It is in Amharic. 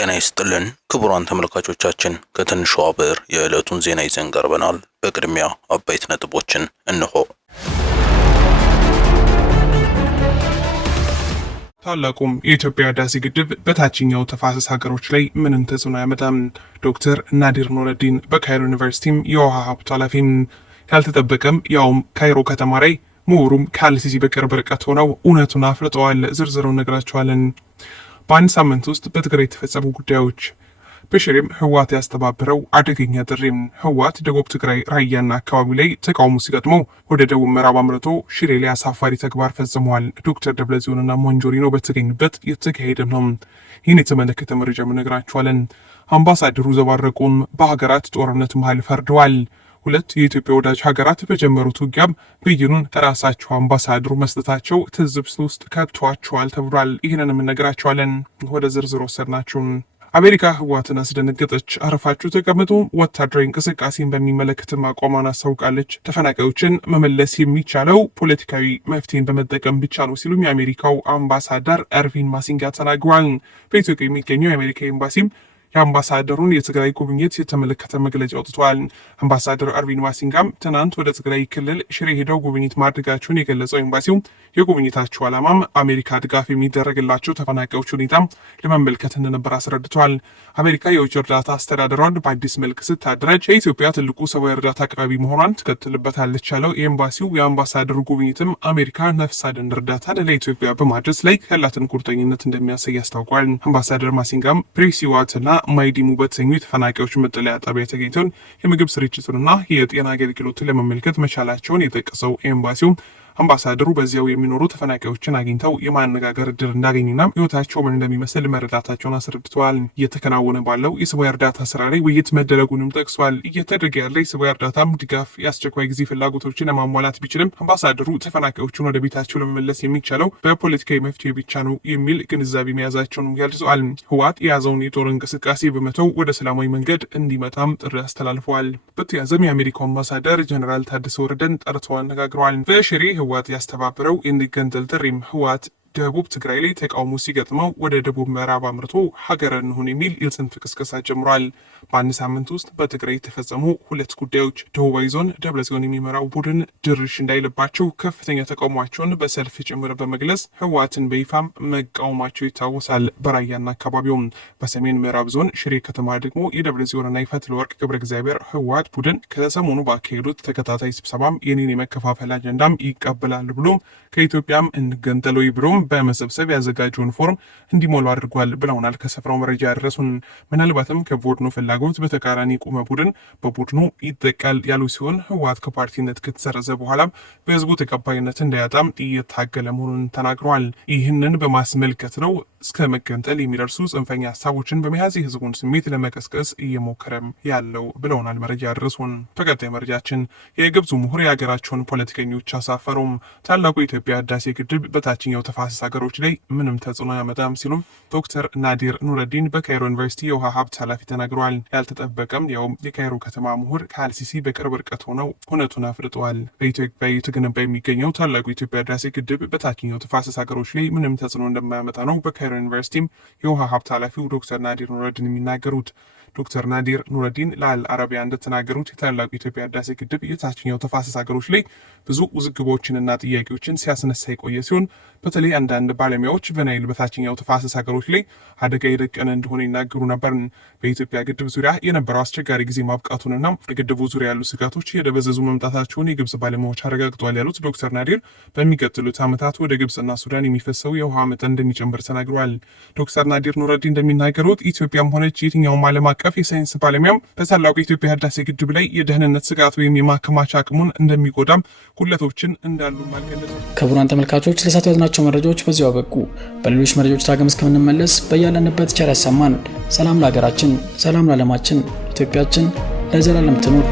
ጤና ይስጥልን ክቡራን ተመልካቾቻችን፣ ከትንሿ ብዕር የዕለቱን ዜና ይዘን ቀርበናል። በቅድሚያ አበይት ነጥቦችን እንሆ። ታላቁም የኢትዮጵያ ህዳሴ ግድብ በታችኛው ተፋሰስ ሀገሮች ላይ ምንም ተጽዕኖ አያመጣም። ዶክተር ናዲር ኑረዲን በካይሮ ዩኒቨርሲቲም የውሃ ሀብት ኃላፊም። ያልተጠበቀም ያውም ካይሮ ከተማ ላይ ምሁሩም ከአልሲሲ በቅርብ ርቀት ሆነው እውነቱን አፍርጠዋል። ዝርዝሩን ነግራቸዋለን። በአንድ ሳምንት ውስጥ በትግራይ የተፈጸሙ ጉዳዮች። በሽሬም ህወሓት ያስተባበረው አደገኛ ጥሪም። ህወሓት ደቡብ ትግራይ ራያና አካባቢ ላይ ተቃውሞ ሲገጥመው ወደ ደቡብ ምዕራብ አምርቶ ሽሬ ላይ አሳፋሪ ተግባር ፈጽመዋል። ዶክተር ደብረጽዮንና ሞንጆሪኖ በተገኙበት የተካሄደ ነው። ይህን የተመለከተ መረጃ ነግራቸዋለን። አምባሳደሩ ዘባረቁም በሀገራት ጦርነት መሀል ፈርደዋል። ሁለት የኢትዮጵያ ወዳጅ ሀገራት በጀመሩት ውጊያም ብይኑን ራሳቸው አምባሳደሩ መስጠታቸው ትዝብት ውስጥ ከቷቸዋል ተብሏል። ይህንን የምነግራቸዋለን። ወደ ዝርዝር ወሰድናችሁ። አሜሪካ ህወሓትን አስደነገጠች። አረፋችሁ ተቀምጡ፣ ወታደራዊ እንቅስቃሴን በሚመለከት አቋሟን አስታውቃለች። ተፈናቃዮችን መመለስ የሚቻለው ፖለቲካዊ መፍትሄን በመጠቀም ብቻ ነው ሲሉም የአሜሪካው አምባሳደር ኤርቪን ማሲንጋ ተናግረዋል። በኢትዮጵያ የሚገኘው የአሜሪካ ኤምባሲም የአምባሳደሩን የትግራይ ጉብኝት የተመለከተ መግለጫ አውጥቷል። አምባሳደር ኤርቪን ማሲንጋም ትናንት ወደ ትግራይ ክልል ሽሬ ሄደው ጉብኝት ማድረጋቸውን የገለጸው ኤምባሲው የጉብኝታቸው ዓላማም አሜሪካ ድጋፍ የሚደረግላቸው ተፈናቃዮች ሁኔታ ለመመልከት እንደነበር አስረድቷል። አሜሪካ የውጭ እርዳታ አስተዳደሯን በአዲስ መልክ ስታደራጅ የኢትዮጵያ ትልቁ ሰብዓዊ እርዳታ አቅራቢ መሆኗን ትቀጥልበታለች ያለው የኤምባሲው የአምባሳደሩ ጉብኝትም አሜሪካ ነፍስ አድን እርዳታን ለኢትዮጵያ በማድረስ ላይ ያላትን ቁርጠኝነት እንደሚያሳይ አስታውቋል። አምባሳደር ማሲንጋም ፕሬሲዋትና ማይዲሙ በተሰኙ የተፈናቃዮች መጠለያ ጣቢያ ተገኝተው የምግብ ስርጭቱንና የጤና አገልግሎትን ለመመልከት መቻላቸውን የጠቀሰው ኤምባሲው አምባሳደሩ በዚያው የሚኖሩ ተፈናቃዮችን አግኝተው የማነጋገር እድል እንዳገኙና ህይወታቸው ምን እንደሚመስል መረዳታቸውን አስረድተዋል። እየተከናወነ ባለው የሰብዓዊ እርዳታ ስራ ላይ ውይይት መደረጉንም ጠቅሷል። እየተደረገ ያለ የሰብዓዊ እርዳታም ድጋፍ የአስቸኳይ ጊዜ ፍላጎቶችን ለማሟላት ቢችልም አምባሳደሩ ተፈናቃዮቹን ወደ ቤታቸው ለመመለስ የሚቻለው በፖለቲካዊ መፍትሄ ብቻ ነው የሚል ግንዛቤ መያዛቸውን ገልጸዋል። ህወሓት የያዘውን የጦር እንቅስቃሴ በመተው ወደ ሰላማዊ መንገድ እንዲመጣም ጥሪ አስተላልፈዋል። በተያያዘም የአሜሪካው አምባሳደር ጀኔራል ታደሰ ወረደን ጠርተው አነጋግረዋል። በሽሬ ህወሓት ያስተባበረው እንዲገንጠል ጥሪም ህወሓት ደቡብ ትግራይ ላይ ተቃውሞ ሲገጥመው ወደ ደቡብ ምዕራብ አምርቶ ሀገር እንሁን የሚል የጽንፍ ቅስቀሳ ጀምሯል። በአንድ ሳምንት ውስጥ በትግራይ የተፈጸሙ ሁለት ጉዳዮች። ደቡባዊ ዞን ደብረጽዮን የሚመራው ቡድን ድርሽ እንዳይልባቸው ከፍተኛ ተቃውሟቸውን በሰልፍ ጭምር በመግለጽ ህወሓትን በይፋም መቃወማቸው ይታወሳል። በራያና አካባቢውም በሰሜን ምዕራብ ዞን ሽሬ ከተማ ደግሞ የደብረጽዮንና የፈትለወርቅ ገብረ እግዚአብሔር ህወሓት ቡድን ከሰሞኑ ባካሄዱት ተከታታይ ስብሰባም የኔን የመከፋፈል አጀንዳም ይቀበላል ብሎም ከኢትዮጵያም እንገንጠለው ብሎም በመሰብሰብ ያዘጋጀውን ፎርም እንዲሞሉ አድርጓል ብለውናል። ከስፍራው መረጃ ያደረሱን ምናልባትም ከቡድኑ ፍላጎት በተቃራኒ ቆመ ቡድን በቡድኑ ይጠቃል ያሉ ሲሆን ህወሓት ከፓርቲነት ከተሰረዘ በኋላ በህዝቡ ተቀባይነት እንዳያጣም እየታገለ መሆኑን ተናግረዋል። ይህንን በማስመልከት ነው እስከ መገንጠል የሚደርሱ ጽንፈኛ ሀሳቦችን በመያዝ የህዝቡን ስሜት ለመቀስቀስ እየሞከረም ያለው ብለውናል መረጃ ያደረሱን። ተከታይ መረጃችን የግብፁ ምሁር የሀገራቸውን ፖለቲከኞች አሳፈሩም። ታላቁ የኢትዮጵያ ህዳሴ ግድብ በታችኛው ተፋሰስ ሀገሮች ላይ ምንም ተጽዕኖ ያመጣም ሲሉም ዶክተር ናዲር ኑረዲን በካይሮ ዩኒቨርሲቲ የውሃ ሀብት ኃላፊ ተናግረዋል። ያልተጠበቀም ያውም የካይሮ ከተማ ምሁር ከአልሲሲ በቅርብ ርቀት ሆነው እውነቱን አፍርጠዋል። በኢትዮጵያ የተገነባ የሚገኘው ታላቁ የኢትዮጵያ ህዳሴ ግድብ በታችኛው ተፋሰስ ሀገሮች ላይ ምንም ተጽዕኖ እንደማያመጣ ነው በካይሮ ዩኒቨርሲቲም የውሃ ሀብት ኃላፊው ዶክተር ናዲር ኑረዲን የሚናገሩት። ዶክተር ናዲር ኑረዲን ለአል አረቢያ እንደተናገሩት የታላቁ የኢትዮጵያ ህዳሴ ግድብ የታችኛው ተፋሰስ ሀገሮች ላይ ብዙ ውዝግቦችንና ጥያቄዎችን ሲያስነሳ የቆየ ሲሆን በተለይ አንዳንድ ባለሙያዎች በናይል በታችኛው ተፋሰስ ሀገሮች ላይ አደጋ የደቀነ እንደሆነ ይናገሩ ነበር። በኢትዮጵያ ግድብ ዙሪያ የነበረው አስቸጋሪ ጊዜ ማብቃቱንና የግድቡ ዙሪያ ያሉ ስጋቶች የደበዘዙ መምጣታቸውን የግብጽ ባለሙያዎች አረጋግጠዋል ያሉት ዶክተር ናዲር በሚቀጥሉት ዓመታት ወደ ግብጽና ሱዳን የሚፈሰው የውሃ መጠን እንደሚጨምር ተናግረዋል። ዶክተር ናዲር ኑረዲን እንደሚናገሩት ኢትዮጵያም ሆነች የትኛውም ዓለም አቀፍ የሳይንስ ባለሙያም በታላቁ የኢትዮጵያ ህዳሴ ግድብ ላይ የደህንነት ስጋት ወይም የማከማቻ አቅሙን እንደሚጎዳም ጉለቶችን እንዳሉ ማልገለጽ። ክቡራን ተመልካቾች ለሰዓቱ ያዝናቸው መረጃዎች በዚሁ አበቁ። በሌሎች መረጃዎች ዳግም እስከምንመለስ በያለንበት ቸር ያሰማን። ሰላም ለሀገራችን፣ ሰላም ለዓለማችን። ኢትዮጵያችን ለዘላለም ትኑር።